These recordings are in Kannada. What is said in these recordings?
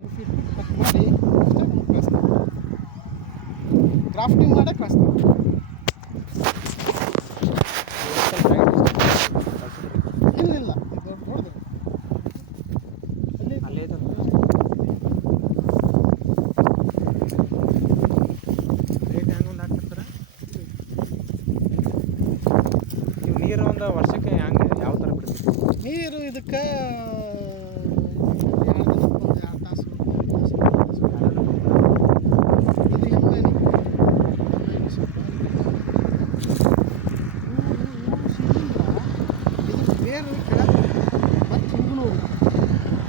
ಫೀಟ್ ಕಟ್ ಮಾಡಿ ಕಳಿಸ್ತೀವಿ. ಗ್ರಾಫ್ಟಿಂಗ್ ಮಾಡಕ್ಕೆ ಕಳಿಸ್ತೀವಿ. ಇಲ್ಲ ಇದು ನೋಡಿದೆ ಅಲ್ಲೇ ಇದೆ. ರೇಟ್ ಹೆಂಗೆ ಒಂದು ಹಾಕ್ತಿರ್ತಾರೆ ನೀವು ನೀರು ಒಂದು ವರ್ಷಕ್ಕೆ ಹೆಂಗೆ ಯಾವ ಥರ ಬಿಡ್ತೀವಿ? ನೀರು ಇದಕ್ಕೆ 2 ತಾಸು ಇದು ಎಮ್ಮೆ ಇದು ಬೇರು ಕೆಳಗೆ ಮತ್ತು ಹಿಂಗೂ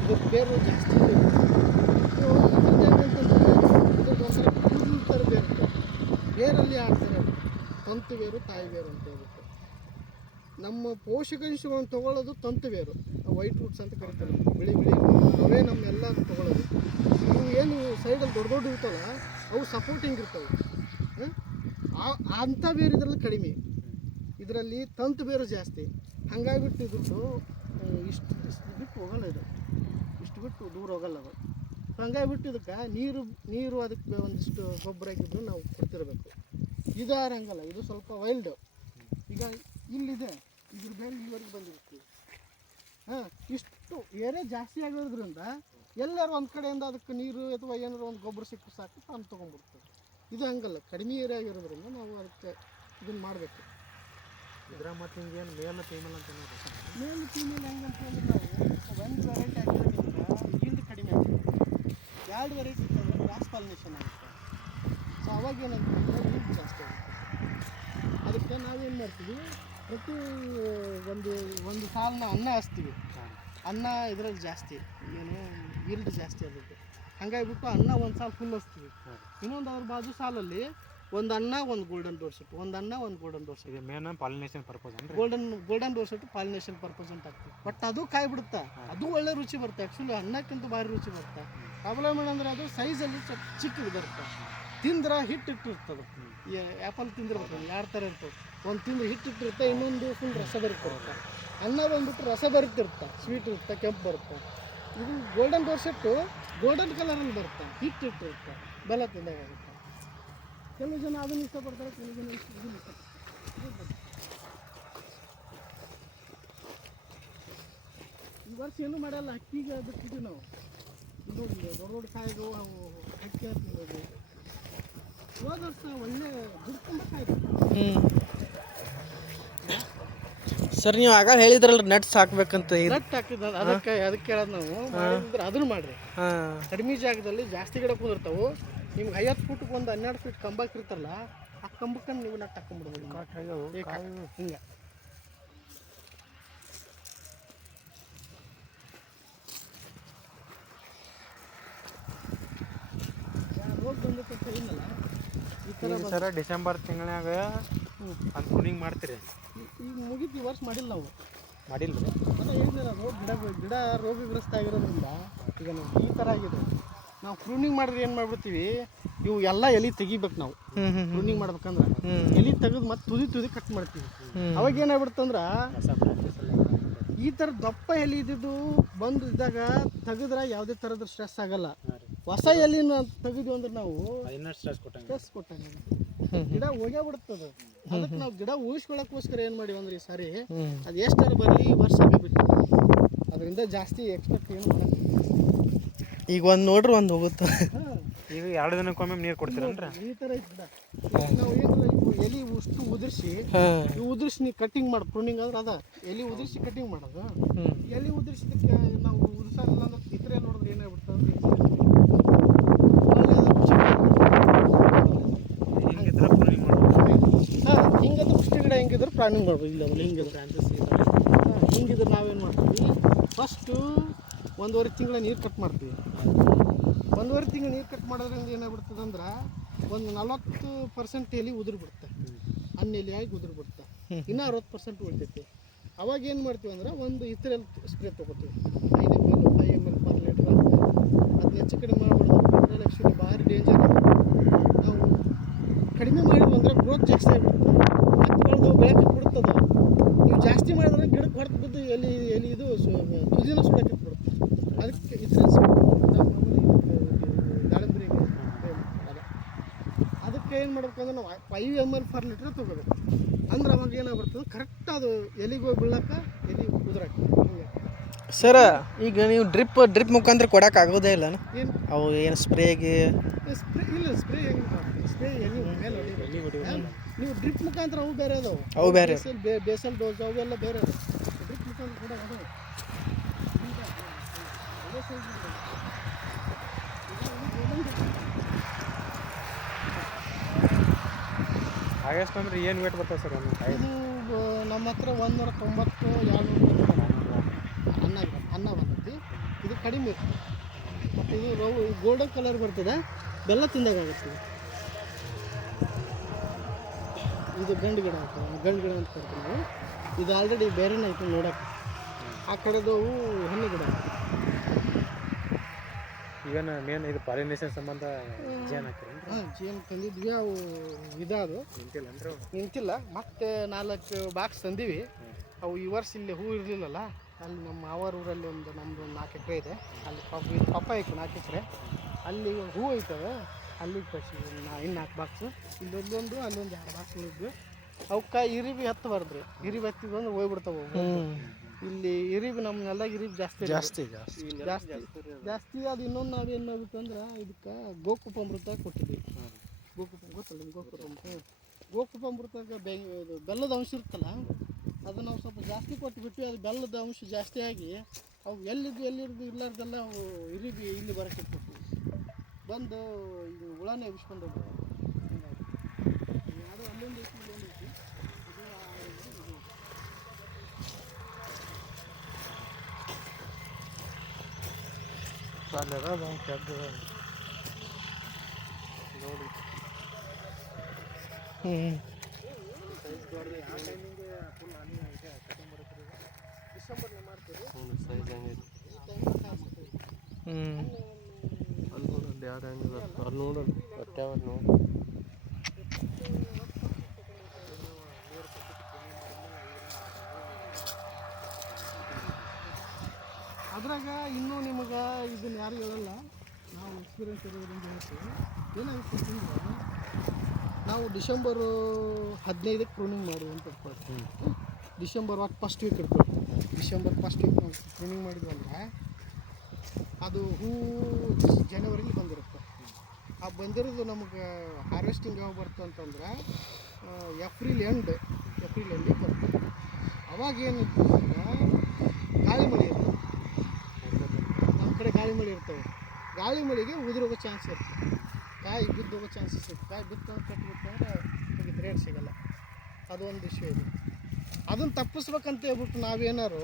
ಇದು ಬೇರು ಜಾಸ್ತಿ ಇದೆ. ಥರ ಬೇರು ಬೇರಲ್ಲಿ ಆಡ್ತಾರೆ. ತಂತು ಬೇರು ತಾಯಿ ಬೇರು ಅಂತ ಹೇಳ್ಬಿಟ್ಟು ನಮ್ಮ ಪೋಷಕಾಂಶಗಳನ್ನು ತೊಗೊಳ್ಳೋದು ತಂತು ಬೇರು, ವೈಟ್ ರೂಟ್ಸ್ ಅಂತ ಕರೀತಾರೆ. ಬಿಳಿ ಅವೇ ನಮ್ಮೆಲ್ಲ ತೊಗೊಳ್ಳೋದು. ಇವು ಏನು ಸೈಡಲ್ಲಿ ದೊಡ್ಡ ಇರ್ತಲ್ಲ ಅವು ಸಪೋರ್ಟಿಂಗ್ ಇರ್ತವೆ. ಅಂಥ ಬೇರು ಇದರಲ್ಲಿ ಕಡಿಮೆ, ಇದರಲ್ಲಿ ತಂತು ಬೇರು ಜಾಸ್ತಿ. ಹಾಗಾಗಿಬಿಟ್ಟು ಇದ್ರದ್ದು ಇಷ್ಟು ಬಿಟ್ಟು ಹೋಗಲ್ಲ, ಇಷ್ಟು ಬಿಟ್ಟು ದೂರ ಹೋಗಲ್ಲ ಅದು. ಹಂಗಾಗಿಬಿಟ್ಟು ಇದಕ್ಕೆ ನೀರು ಅದಕ್ಕೆ ಒಂದಿಷ್ಟು ಗೊಬ್ಬರ ಹಾಕಿದ್ರು ನಾವು ಕೊಡ್ತಿರ್ಬೇಕು. ಇದು ಹಂಗಲ್ಲ, ಇದು ಸ್ವಲ್ಪ ವೈಲ್ಡು. ಈಗ ಇಲ್ಲಿದೆ, ಇದ್ರ ಬೇರೆ ಇಲ್ಲಿವರೆಗೆ ಬಂದಿರ್ತೀವಿ. ಇಷ್ಟು ಏರಿಯಾ ಜಾಸ್ತಿ ಆಗಿರೋದ್ರಿಂದ ಎಲ್ಲರೂ ಒಂದು ಕಡೆಯಿಂದ ಅದಕ್ಕೆ ನೀರು ಅಥವಾ ಏನಾರು ಒಂದು ಗೊಬ್ಬರ ಸಿಕ್ಕು ಸಾಕು ತಾನು ತೊಗೊಂಡ್ಬಿಡ್ತೀವಿ. ಇದು ಹಂಗಲ್ಲ, ಕಡಿಮೆ ಏರಿಯಾ ಆಗಿರೋದ್ರಿಂದ ನಾವು ಅದಕ್ಕೆ ಇದನ್ನು ಮಾಡಬೇಕು. ಇದ್ರ ಮತ್ತು ಹಿಂಗೇನು ಮೇಲ್ ಫೀಮೇಲ್ ಅಂತ ಮೇಲ್ ಫೀಮೇಲ್ ಹೆಂಗಂತಂದ್ರೆ ನಾವು ಒಂದು ವೆರೈಟಿ ಆಗಿರೋದ್ರಿಂದ ಈಲ್ಡ್ ಕಡಿಮೆ ಆಗುತ್ತೆ. 2 ವೆರೈಟಿ ಇರ್ತದೆ, ಕ್ರಾಸ್ ಪಾಲಿನೇಷನ್ ಆಗುತ್ತೆ. ಸೊ ಅವಾಗ ಏನಂತಂದ್ರೆ ಈಲ್ಡ್ ಜಾಸ್ತಿ ಆಗುತ್ತೆ. ಅದಕ್ಕೆ ನಾವೇನು ಮಾಡ್ತೀವಿ, ಪ್ರತಿ ಒಂದು ಸಾಲನ್ನ ಅನ್ನ ಹಚ್ತೀವಿ. ಅನ್ನ ಇದರಲ್ಲಿ ಜಾಸ್ತಿ ಏನು ಈಲ್ಡ್ ಜಾಸ್ತಿ ಆಗುತ್ತೆ. ಹಾಗಾಗಿಬಿಟ್ಟು ಅನ್ನ ಒಂದು ಸಾಲು ಫುಲ್ ಹಚ್ತೀವಿ. ಇನ್ನೊಂದು ಅದ್ರ ಬಾಜು ಸಾಲಲ್ಲಿ ಒಂದು ಅನ್ನ ಒಂದು ಗೋಲ್ಡನ್ ಡೋರ್ಸೆಟ್, ಒಂದು ಅನ್ನ ಒಂದು ಗೋಲ್ಡನ್ ಡೋರ್ಸೆಟ್. ಇದು ಮೇನ್ ಪಾಲಿನೇಷನ್ ಪರ್ಪಸ್ ಅಂದ್ರೆ ಗೋಲ್ಡನ್ ಡೋರ್ಸೆಟ್ ಪಾಲಿನೇಷನ್ ಪರ್ಪಸ್ ಅಂತ ಆಗ್ತದೆ. ಬಟ್ ಅದು ಕಾಯಿ ಬಿಡುತ್ತಾ, ಅದು ಒಳ್ಳೆ ರುಚಿ ಬರುತ್ತೆ. ಆ್ಯಕ್ಚುಲಿ ಅನ್ನಕ್ಕಿಂತ ಭಾರಿ ರುಚಿ ಬರುತ್ತೆ. ಪ್ರಾಬ್ಲಮ್ ಏನಂದ್ರೆ ಅದು ಸೈಜಲ್ಲಿ ಚಿಕ್ಕದು ಬರುತ್ತೆ. ತಿಂದ್ರೆ ಹಿಟ್ಟಿಟ್ಟಿರ್ತದೆ. ಈ ಆ್ಯಪಲ್ ತಿಂದಿರ್ಬೇಕು 2 ಥರ ಇರ್ತವೆ. ಒಂದು ತಿಂದ್ರೆ ಹಿಟ್ಟಿಟ್ಟಿರುತ್ತೆ, ಇನ್ನೊಂದು ಫುಲ್ ರಸ ಬರುತ್ತಿರುತ್ತೆ. ಅನ್ನ ಬಂದ್ಬಿಟ್ಟು ರಸ ಬರುತ್ತಿರುತ್ತೆ, ಸ್ವೀಟ್ ಇರುತ್ತೆ, ಕೆಂಪು ಬರುತ್ತೆ. ಇದು ಗೋಲ್ಡನ್ ಡೋರ್ಸೆಟ್ಟು ಗೋಲ್ಡನ್ ಕಲರಲ್ಲಿ ಬರುತ್ತೆ, ಹಿಟ್ಟಿಟ್ಟಿರುತ್ತೆ, ಬೆಲ್ಲ ತಿಂದಾಗುತ್ತೆ. ಕೆಲವು ಜನ ಅದನ್ನು ಇಷ್ಟಪಡ್ತಾರೆ, ಕೆಲವು ಜನ ಇದನ್ನು ಇಷ್ಟಪಡ್ತಾರೆ. ಈ ವರ್ಷ ಏನೂ ಮಾಡಲ್ಲ, ಅಕ್ಕಿಗೆ ಬಿಟ್ಟಿದ್ದೀವಿ ನಾವು. ಇದು ದೊಡ್ಡ ಕಾಯಿಗಳು ಅವು ಅಕ್ಕಿ ಹಾಕ್ತಿರೋದು. ಹೋದ ವರ್ಷ ಒಳ್ಳೆ ದುಡ್ಕೊಂಬಕ್ಕಾಯ್ತು. ಸರ್ ನೀವು ಆಗ ಹೇಳಿದ್ರಲ್ಲ ನಟ್ಸ್ ಹಾಕ್ಬೇಕಂತ. ನಟ್ ಹಾಕಿದ ಅದಕ್ಕೆ ಹೇಳೋದು ನಾವು ಮಾಡಿದ್ರೆ ಅದನ್ನು ಮಾಡಿರಿ. ಕಡಿಮೆ ಜಾಗದಲ್ಲಿ ಜಾಸ್ತಿ ಗಿಡ ಕುಂದಿರ್ತಾವೆ. ನಿಮ್ಗೆ 50 ಫುಟ್ಗೆ ಒಂದು 12 ಫೀಟ್ ಕಂಬ ಹಾಕಿರ್ತಾರಲ್ಲ, ಆ ಕಂಬಕ್ಕೆ ನೀವು ನಟ್ ಹಾಕೊಂಡ್ಬಿಡ್ಬೋದು. ಹಿಂಗೆ ರೋಗ ಬಂದಕ್ಕೆ ಏನಲ್ಲ ಈ ಥರ ಸರ ಡಿಸೆಂಬರ್ ತಿಂಗಳಾಗ ಅದು ಪ್ರೂನಿಂಗ್ ಮಾಡ್ತೀರಿ. ಈಗ ಮುಗಿತು, ಈ ವರ್ಷ ಮಾಡಿಲ್ಲ ನಾವು. ಮಾಡಿಲ್ಲ ಅದೇ ಹೇಳಿದ್ನಲ್ಲ, ಗಿಡ ರೋಗಗ್ರಸ್ತ ಆಗಿರೋದ್ರಿಂದ ಈಗ ನಾವು ಈ ಥರ ಆಗಿದೆ. ನಾವು ಪ್ರೂನಿಂಗ್ ಮಾಡಿದ್ರೆ ಏನು ಮಾಡ್ಬಿಡ್ತೀವಿ, ಇವು ಎಲ್ಲ ಎಲೆ ತೆಗಿಬೇಕು. ನಾವು ಪ್ರೂನಿಂಗ್ ಮಾಡ್ಬೇಕಂದ್ರೆ ಎಲೆ ತೆಗೆದು ಮತ್ತೆ ತುದಿ ಕಟ್ ಮಾಡ್ತೀವಿ. ಅವಾಗ ಏನಾಗ್ಬಿಡ್ತಂದ್ರೆ ಈ ಥರ ದಪ್ಪ ಎಲೆ ಇದ್ದಿದ್ದು ಬಂದು ಇದ್ದಾಗ ತೆಗೆದ್ರೆ ಯಾವುದೇ ಥರದ ಸ್ಟ್ರೆಸ್ ಆಗಲ್ಲ. ಹೊಸ ಎಲೆನ ತೆಗೆದ್ವಿ ಅಂದ್ರೆ ನಾವು ಸ್ಟ್ರೆಸ್ ಕೊಟ್ಟಂಗೆ ಗಿಡ ಹೋಗೇ ಬಿಡ್ತದೆ. ಅದಕ್ಕೆ ನಾವು ಗಿಡ ಉಳಿಸ್ಕೊಳ್ಳೋಕ್ಕೋಸ್ಕರ ಏನು ಮಾಡಿವಿ ಅಂದ್ರೆ ಈ ಸಾರಿ ಅದು ಎಷ್ಟಾರು ಬರಲಿ ಈ ವರ್ಷ ಬಿಟ್ಟು ಅದರಿಂದ ಜಾಸ್ತಿ ಎಕ್ಸ್ಪೆಕ್ಟ್ ಏನು ಮಾಡಕ್ಕೆ. ಈಗ ಒಂದು ನೋಡ್ರಿ ಒಂದು ಹೋಗುತ್ತೆ. ಈಗ 2 ದಿನಕ್ಕೊಮ್ಮೆ ನೀರು ಕೊಡ್ತೀರನ್ರಿ? ಈ ಥರ ಐತೆ ಗಿಡ. ನಾವು ಏನು ಎಲೆ ಉಷ್ಟು ಉದುರಿಸಿ ನೀವು ಕಟ್ಟಿಂಗ್ ಮಾಡಿ ಪ್ರೂನಿಂಗ್ ಅಂದ್ರೆ ಅದ ಎಲೆ ಉದುರಿಸಿ ಕಟ್ಟಿಂಗ್ ಮಾಡೋದು. ಎಲೆ ಉದುರಿಸಿದಕ್ಕೆ ನಾವು ಉದುರಿಸಲ್ಲ ಅಂದ್ರೆ ಇತರ ನೋಡಿದ್ರೆ ಏನಾಗ್ಬಿಡ್ತದೆ ಅಂದ್ರೆ ಹಿಂಗಿದ್ರೆ ಪುಷ್ಟಿ ಗಿಡ ಹೆಂಗಿದ್ರೆ ಪ್ರಾಣಿಂಗ್ ಮಾಡ್ಬೋದು. ಇಲ್ಲ ಹಿಂಗಿದ್ರೆ ನಾವೇನು ಮಾಡ್ತೀವಿ, ಫಸ್ಟು 1.5 ತಿಂಗಳ ನೀರು ಕಟ್ ಮಾಡ್ತೀವಿ. 1.5 ತಿಂಗಳು ನೀರು ಕಟ್ ಮಾಡೋದ್ರಿಂದ ಏನಾಗ್ಬಿಡ್ತದೆ ಅಂದ್ರೆ ಒಂದು 40% ಎಲೆ ಉದುರಿಬಿಡುತ್ತೆ, ಎಲೆಯಾಗಿ ಉದುರಿಬಿಡುತ್ತೆ. ಇನ್ನೂ 60% ಉಳಿತೈತಿ. ಅವಾಗ ಏನು ಮಾಡ್ತೀವಿ ಅಂದ್ರೆ ಒಂದು ಇತರಲ್ಲಿ ಸ್ಪ್ರೇ ತೊಗೋತೀವಿ. 5 ml ಪರ್ ಲೀಟ್ರ್ ಆಗ್ತದೆ. ಅದನ್ನ ಹೆಚ್ಚು ಕಡಿಮೆ ಮಾಡ್ಬಿಡೋದು. ಅದರಲ್ಲಿ ಆ್ಯಕ್ಚುಲಿ ಭಾರಿ ಡೇಂಜರ್. ನಾವು ಕಡಿಮೆ ಮಾಡಿದ್ವಿ ಅಂದ್ರೆ ಗ್ರೋತ್ ಜಾಸ್ತಿ ಆಗಿಬಿಡ್ತದೆ, ಹತ್ತುಗಳದ್ದು ಬೆಳಕ್ಕೆ ಬಿಡ್ತದೆ. ನೀವು ಜಾಸ್ತಿ ಮಾಡಿದ್ರೆ ಗಿಡಕ್ಕೆ ಹೊರತು ಬಿದ್ದು ಎಲೆ ಇದು ತುದಿನ ಸುಡಕ್ಕೆ ಬಿಡುತ್ತೆ. ಅದಕ್ಕೆ ಇತರ ತೊಗೋಬೇಕಂದ್ರೆ ನಾವು 5 ml per liter ತೊಗೋಬೇಕು. ಅಂದ್ರೆ ಅವಾಗ ಏನಾಗ್ಬಿಡ್ತದೆ ಕರೆಕ್ಟ್ ಅದು ಎಲಿಗೆ ಹೋಗಿ ಬೀಳಕ್ಕೆ ಎಲಿ ಉದುರಾಗ್ತದೆ. ಹಂಗೆ ಸರ್ ಈಗ ನೀವು ಡ್ರಿಪ್ ಮುಖಾಂತರ ಕೊಡಕ್ಕೆ ಆಗೋದೇ ಇಲ್ಲ ಏನು ಅವು ಏನು ಸ್ಪ್ರೇಗೆ ಸ್ಪ್ರೇ ಇಲ್ಲ ಸ್ಪ್ರೇ ಹೆಂಗೆ ಸ್ಪ್ರೇ ಎಲ್ಲಿ ಮೇಲೆ ಹೊಡಿಬೇಕು. ನೀವು ಡ್ರಿಪ್ ಮುಖಾಂತರ ಅವು ಬೇರೆ ಅದಾವೆ, ಅವು ಬೇರೆ ಬೇಸಲ್ ಡೋಸ್ ಅವೆಲ್ಲ ಬೇರೆ ಅದಾವೆ. ಡ್ರಿಪ್ ಮುಖಾಂತರ ಕೂಡ ಅದಾವೆ. ಹಾಗೆಷ್ಟು ಅಂದ್ರೆ ಏನು ವೇಟ್ ಬರ್ತದೆ ಸರ್ ಒಂದು ಇದು ನಮ್ಮ ಹತ್ರ 190 200 ಅನ್ನ ಬರ್ತೈತಿ. ಇದು ಕಡಿಮೆ ಇರ್ತದೆ. ಮತ್ತು ಇದು ಗೋಲ್ಡನ್ ಕಲರ್ ಬರ್ತದೆ, ಬೆಲ್ಲ ತಿಂದಾಗುತ್ತೆ. ಇದು ಗಂಡು ಗಿಡ ಅಂತ ಕರ್ತೀವಿ ನಾವು. ಇದು ಆಲ್ರೆಡಿ ಬೇರೆನೇ ಐತೆ ನೋಡೋಕೆ. ಆ ಕಡೆದವು ಹೆಣ್ಣು ಗಿಡ. ಈಗೇನು ಮೇನ್ ಇದು ಪಾಲಿನೇಷನ್ ಸಂಬಂಧ ಜೇನು ಹಾಕಿರಿ? ಹಾಂ, ಜೇನು ತಂದಿದ್ವಿ. ಅವು ಇದಾದು ನಿಂತಿಲ್ಲ ಅಂದ್ರೆ ನಿಂತಿಲ್ಲ. ಮತ್ತೆ 4 ಬಾಕ್ಸ್ ತಂದೀವಿ. ಅವು ಈ ವರ್ಷ ಇಲ್ಲಿ ಹೂ ಇರಲಿಲ್ಲಲ್ಲ, ಅಲ್ಲಿ ನಮ್ಮ ಮಾವರ ಊರಲ್ಲಿ ನಮ್ಮದು 4 ಎಕರೆ ಇದೆ. ಅಲ್ಲಿ ಪಪ್ಪ ಐತೆ 4 ಎಕರೆ. ಅಲ್ಲಿ ಹೂ ಐತವೆ. ಅಲ್ಲಿಗೆ ಕಳಿಸಿ ಇನ್ನು 4 ಬಾಕ್ಸು. ಇಲ್ಲೊಂದು ಅಲ್ಲೊಂದು 2 ಬಾಕ್ಸ್ ಉಳಿದ್ವಿ. ಅವಕ್ಕೆ ಇರಿಬಿ ಹತ್ತಬಾರ್ದ್ರಿ. ಇರಿಬಿ ಹತ್ತಿದ್ವು ಅಂದ್ರೆ ಹೋಗ್ಬಿಡ್ತಾವೆ. ಇಲ್ಲಿ ಇರಿಬಿ ನಮ್ಮನ್ನೆಲ್ಲ ಇರಿಬಿ ಜಾಸ್ತಿ. ಅದು ಇನ್ನೊಂದು ನಾವೇನು ಮಾಡ್ಬಿಟ್ಟು ಅಂದ್ರೆ ಇದಕ್ಕೆ ಗೋಕುಪಾಮೃತ ಕೊಟ್ಟಿದ್ವಿ. ಗೊತ್ತಲ್ಲ ನಿಮ್ಗೆ? ಗೋಕುಪಾಮೃತಕ್ಕೆ ಇದು ಬೆಲ್ಲದ ಅಂಶ ಇರ್ತಲ್ಲ, ಅದು ನಾವು ಸ್ವಲ್ಪ ಜಾಸ್ತಿ ಕೊಟ್ಟುಬಿಟ್ಟು ಅದು ಬೆಲ್ಲದ ಅಂಶ ಜಾಸ್ತಿ ಆಗಿ ಅವು ಎಲ್ಲಿದ್ದು ಇಲ್ಲಾರ್ದೆಲ್ಲ ಅವು ಇರಿಬಿ ಇಲ್ಲಿ ಬರೋಕ್ಕೆ ಬಂದು ಇದು ಹುಳನೇ ಎಬ್ಸ್ಕೊಂಡು ಹೋಗ್ಬೋದು. ಯಾವುದೋ ಅಲ್ಲೊಂದು ಐತಿ ಇಲ್ಲೊಂದು ಐತಿ. ನೋಡಿ ಡಿಸೆಂಬರ್ನೇ ಮಾಡ್ತೀವಿ. ಅದ್ರಾಗ ಇನ್ನೂ ನಿಮಗೆ ಇದನ್ನು ಯಾರು ಹೇಳಲ್ಲ, ನಾವು ಎಕ್ಸ್ಪೀರಿಯನ್ಸ್ ಇರೋದ್ರಿಂದ ಹೇಳ್ತೀವಿ. ಏನಾಗುತ್ತೆ ಅಂತಂದ್ರೆ, ನಾವು ಡಿಸೆಂಬರು 15ಕ್ಕೆ ಪ್ರೂನಿಂಗ್ ಮಾಡುವ ಅಂತ ಇಟ್ಕೊಳ್ತೀವಿ. ಡಿಸೆಂಬರ್ ಫಸ್ಟ್ ವೀಕ್ ಇಟ್ಕೊಳ್ತೀವಿ. ಡಿಸೆಂಬರ್ ಫಸ್ಟ್ ವೀಕ್ ನಾವು ಪ್ರೂನಿಂಗ್ ಮಾಡಿದ್ವಂದ್ರೆ ಅದು ಹೂ ಜನವರಿಲಿ ಬಂದಿರುತ್ತೆ. ಆ ಬಂದಿರೋದು ನಮಗೆ ಹಾರ್ವೆಸ್ಟಿಂಗ್ ಯಾವಾಗ ಬರ್ತದೆ ಅಂತಂದ್ರೆ ಏಪ್ರಿಲ್ ಎಂಡಿಗೆ ಬರ್ತದೆ. ಅವಾಗ ಏನಿತ್ತು ಅಂದ್ರೆ ಗಾಳಿ ಮಳೆ ಇರ್ತದೆ. ನಮ್ಮ ಕಡೆ ಗಾಳಿ ಮಳೆ ಇರ್ತವೆ. ಗಾಳಿ ಮಳೆಗೆ ಉದುರೋಗೋ ಚಾನ್ಸ್ ಇರ್ತದೆ. ಕಾಯಿ ಬಿದ್ದೋಗೋ ಚಾನ್ಸಸ್ ಇರ್ತದೆ. ಕಾಯಿ ಬಿತ್ತು ಕಟ್ಟಿಬಿಟ್ಟು ಅಂದ್ರೆ ನಮಗೆ ರೇಟ್ ಸಿಗೋಲ್ಲ. ಅದು ಒಂದು ವಿಷಯ ಇದೆ. ಅದನ್ನು ತಪ್ಪಿಸ್ಬೇಕಂತ ಹೇಳ್ಬಿಟ್ಟು ನಾವೇನಾರು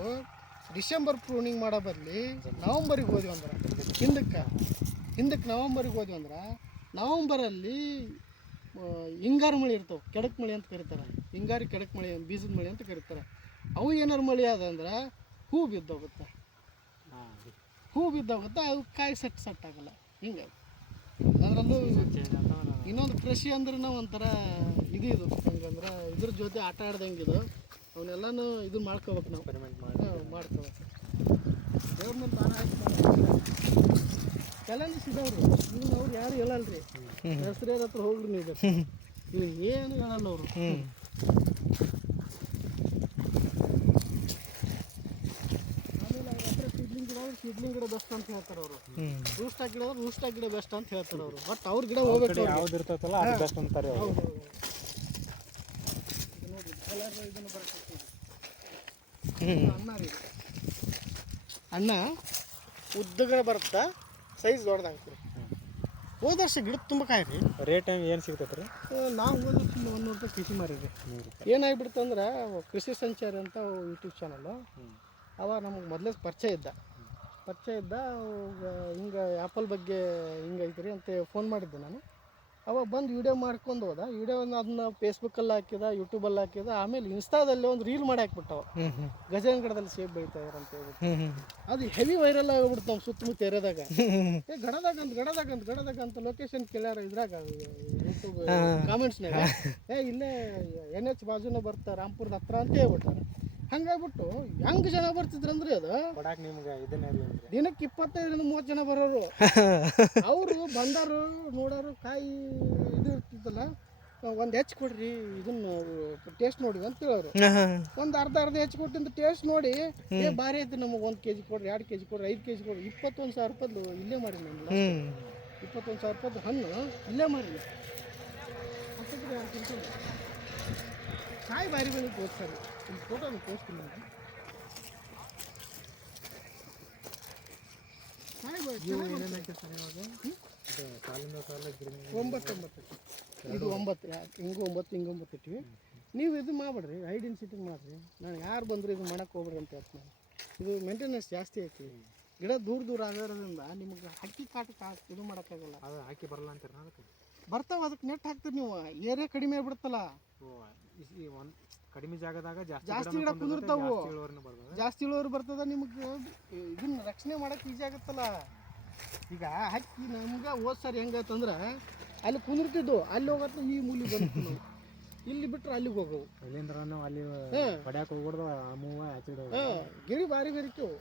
ಡಿಸೆಂಬರ್ ಪ್ರೂನಿಂಗ್ ಮಾಡೋ ಬದಲಿ ನವಂಬರಿಗೆ ಹೋದ್ವಿ ಅಂದ್ರೆ ಹಿಂದಕ್ಕೆ ನವಂಬರಿಗೆ ಹೋದ್ವಿ ಅಂದ್ರೆ ನವಂಬರಲ್ಲಿ ಹಿಂಗಾರು ಮಳೆ ಇರ್ತವೆ. ಕೆಡಕ್ ಮಳೆ ಅಂತ ಕರೀತಾರೆ. ಹಿಂಗಾರಿ ಕೆಡಕ್ ಮಳೆ, ಬೀಜದ ಮಳೆ ಅಂತ ಕರೀತಾರೆ. ಅವು ಏನಾರು ಮಳೆ ಆದಂದ್ರೆ ಹೂ ಬಿದ್ದೋಗುತ್ತೆ. ಅವು ಕಾಯಿ ಸೆಟ್ ಆಗಲ್ಲ. ಹಿಂಗೆ ಅದರಲ್ಲೂ ಇನ್ನೊಂದು ಕೃಷಿ ಅಂದ್ರೆ ನಾವು ಒಂಥರ ಇದು ಹೆಂಗಂದ್ರೆ ಇದ್ರ ಜೊತೆ ಆಟ ಆಡ್ದಂಗೆ ಇದು. ಅವನ್ನೆಲ್ಲನೂ ಇದು ಮಾಡ್ಕೋಬೇಕು ನಾವು. ಮಾಡ್ಕೋಬೇಕು. ದೇವ್ರ ಮೇಲೆ ತಾನ ಚಾಲೆಂಜಸ್ ಇದಾವ್ರಿ. ನೀವು ಅವ್ರು ಯಾರು ಹೇಳಲ್ರಿ. ನರ್ಸರಿಯವ್ರ ಹತ್ರ ಹೋಗ್ರಿ ನೀವು ಏನು ಹೇಳಲ್ಲ ಅವರು. ಆಮೇಲೆ ಅವ್ರ ಹತ್ರ ಸೀಡ್ಲಿಂಗ್ ಗಿಡ ಬೆಸ್ಟ್ ಅಂತ ಹೇಳ್ತಾರೆ ಅವರು. ರೂಸ್ಟಾಕ್ ಗಿಡ ಬೆಸ್ಟ್ ಅಂತ ಹೇಳ್ತಾರೆ ಅವರು. ಬಟ್ ಅವ್ರ ಗಿಡ ಹೋಗ್ಬೇಕು. ಯಾವ್ದು ಇರ್ತೈತಲ್ಲ ಅದು ಬೆಸ್ಟ್ ಅಂತಾರೆ. ಹೌದು. ನೋಡಿ ಕಲರ್ ಇದನ್ನು ಬರುತ್ತೆ. ಅಣ್ಣ ಉದ್ದಗಡೆ ಬರುತ್ತಾ, ಸೈಜ್ ದೊಡ್ಡದಾಗ್ತದೆ. ಹೋದ ವರ್ಷ ಗಿಡ ತುಂಬ ಕಾಯ್ರಿ. ರೇಟ್ ಏನು ಸಿಗ್ತೈತೆ ರೀ? ನಾವು ಹೋದ ವರ್ಷ 100 ರೂಪಾಯಿ ಕೃಷಿ ಮಾರಿದ್ವಿ. ಏನಾಗ್ಬಿಡ್ತು ಅಂದ್ರೆ ಕೃಷಿ ಸಂಚಾರಿ ಅಂತ ಯೂಟ್ಯೂಬ್ ಚಾನಲ್ಲು, ಅವ ನಮಗೆ ಮೊದಲೇ ಪರಿಚಯ ಇದ್ದ. ಹಿಂಗೆ ಆ್ಯಪಲ್ ಬಗ್ಗೆ ಹಿಂಗೈತ್ರಿ ಅಂತ ಫೋನ್ ಮಾಡಿದ್ದೆ ನಾನು. ಅವಾಗ ಬಂದು ವೀಡಿಯೋ ಮಾಡ್ಕೊಂಡು ಹೋದ. ವೀಡಿಯೋನ ಅದನ್ನ ಫೇಸ್ಬುಕ್ಕಲ್ಲಿ ಹಾಕಿದ, ಯೂಟ್ಯೂಬಲ್ಲಿ ಹಾಕಿದ. ಆಮೇಲೆ ಇನ್ಸ್ಟಾದಲ್ಲಿ ಒಂದು ರೀಲ್ ಮಾಡಿ ಹಾಕ್ಬಿಟ್ಟವ. ಗಜನ್ ಗಿಡದಲ್ಲಿ ಸೇಬ್ ಬೆಳಿತಾ ಇದಾರೆ ಅಂತ ಹೇಳ್ಬಿಟ್ಟು ಅದು ಹೆವಿ ವೈರಲ್ ಆಗಿಬಿಡ್ತು ನಮ್ಮ ಸುತ್ತಮುತ್ತ ಏರಿಯಾದಾಗ. ಗಡದಾಗ ಅಂತ ಲೊಕೇಶನ್ ಕೇಳ್ಯಾರ ಇದ್ರಾಗ ಯೂಟ್ಯೂಬ್ ಕಾಮೆಂಟ್ಸ್ನಾಗ. ಇಲ್ಲೇ NH ಬಾಜುನೇ ಬರ್ತಾ ರಾಂಪುರದ ಹತ್ರ ಅಂತ ಹೇಳ್ಬಿಟ್ಟಾರೆ. ಹಂಗಾಗ್ಬಿಟ್ಟು ಹೆಂಗೆ ಜನ ಬರ್ತಿದ್ರಂದ್ರೆ ಅದು ನಿಮ್ಗೆ ಇದನ್ನೇ ದಿನಕ್ಕೆ 25-30 ಜನ ಬರೋರು. ಅವರು ಬಂದಾರು ನೋಡೋರು. ಕಾಯಿ ಇದು ಇರ್ತಿತ್ತಲ್ಲ, ಒಂದು ಹೆಚ್ಚು ಕೊಡ್ರಿ ಇದನ್ನು ಟೇಸ್ಟ್ ನೋಡಿ ಅಂತ ಹೇಳೋರು. ಒಂದು ಅರ್ಧ ಹೆಚ್ಚು ಕೊಟ್ಟಿಂದ ಟೇಸ್ಟ್ ನೋಡಿ ಏ ಭಾರಿ ಐತಿ ನಮಗೆ 1 kg ಕೊಡ್ರಿ, 2 kg ಕೊಡ್ರಿ, 5 kg ಕೊಡ್ರಿ. 21,000 ರೂಪಾಯ್ದು ಇಲ್ಲೇ ಮಾಡಿ ನಾನು 21,000 ರೂಪಾಯ್ದು ಹಣ್ಣು ಇಲ್ಲೇ ಮಾಡಿ ಅಂತಂದ್ರೆ 2 ಕ್ವಿಂಟಲ್ ಕಾಯಿ ಭಾರಿ ಬಂದಿತ್ತು ಹೋಗಿ ಸರ್. ಇಲ್ಲಿ ಫೋಟೋ ತೋರಿಸ್ತೀನಿ ನನಗೆ ಕಾಯಿ ಇದು 9 ಹಿಂಗೆ 9 ಇಟ್ಟಿವಿ. ನೀವು ಇದು ಮಾಡ್ಬೇಡ್ರಿ, ಐಡೆನ್ಸಿಟಿ ಮಾಡಿರಿ. ನಾನು ಯಾರು ಬಂದರೂ ಇದು ಮಾಡಕ್ಕೆ ಹೋಗ್ಬೇಡ್ರಿ ಅಂತ ಹೇಳ್ತೀನಿ. ಇದು ಮೇಂಟೆನೆನ್ಸ್ ಜಾಸ್ತಿ ಐತಿ. ಗಿಡ ದೂರ ಆಗಿರೋದ್ರಿಂದ ನಿಮಗೆ ಹಕ್ಕಿ ಕಾಟಕ್ಕೆ ಇದು ಮಾಡೋಕ್ಕಾಗಲ್ಲ. ಅದು ಹಾಕಿ ಬರಲ್ಲ ಅಂತೀರ ಅದಕ್ಕೆ ಬರ್ತಾವೆ, ಅದಕ್ಕೆ ನೆಟ್ ಹಾಕ್ತೀರಿ ನೀವು. ಏರಿಯಾ ಕಡಿಮೆ ಆಗ್ಬಿಡುತ್ತಲ್ಲ, ಒಂದು ಕಡಿಮೆ ಜಾಗದಾಗ ಜಾಸ್ತಿ ಗಿಡ ಕುಂದಿರ್ತಾವು, ಜಾಸ್ತಿ ಇಳುವರಿ ಬರ್ತದ. ನಿಮಗೆ ಇದನ್ನ ರಕ್ಷಣೆ ಮಾಡೋಕೆ ಈಜಿ ಆಗುತ್ತಲ್ಲ. ಈಗ ಹಕ್ಕಿ ನಮ್ಗೆ ಹೋದ್ ಸರಿ ಹೆಂಗತ್ತಂದ್ರೆ ಅಲ್ಲಿ ಕುಂದಿರ್ತಿದ್ದು, ಅಲ್ಲಿ ಹೋಗತ್ತ ಈ ಮೂಲಿ ಬಂತು ನಾವು, ಇಲ್ಲಿ ಬಿಟ್ರೆ ಅಲ್ಲಿಗೆ ಹೋಗವು. ಅಲ್ಲಿಂದ್ರ ನಾವು ಅಲ್ಲಿ ಹೊಡ್ಯಾಕ ಹೋಗ್ಬಿಡ್ದು ಆ ಮೂವ ಆಚೆ ಗಿರಿ ಭಾರಿ ಬೆರಿತೇವು.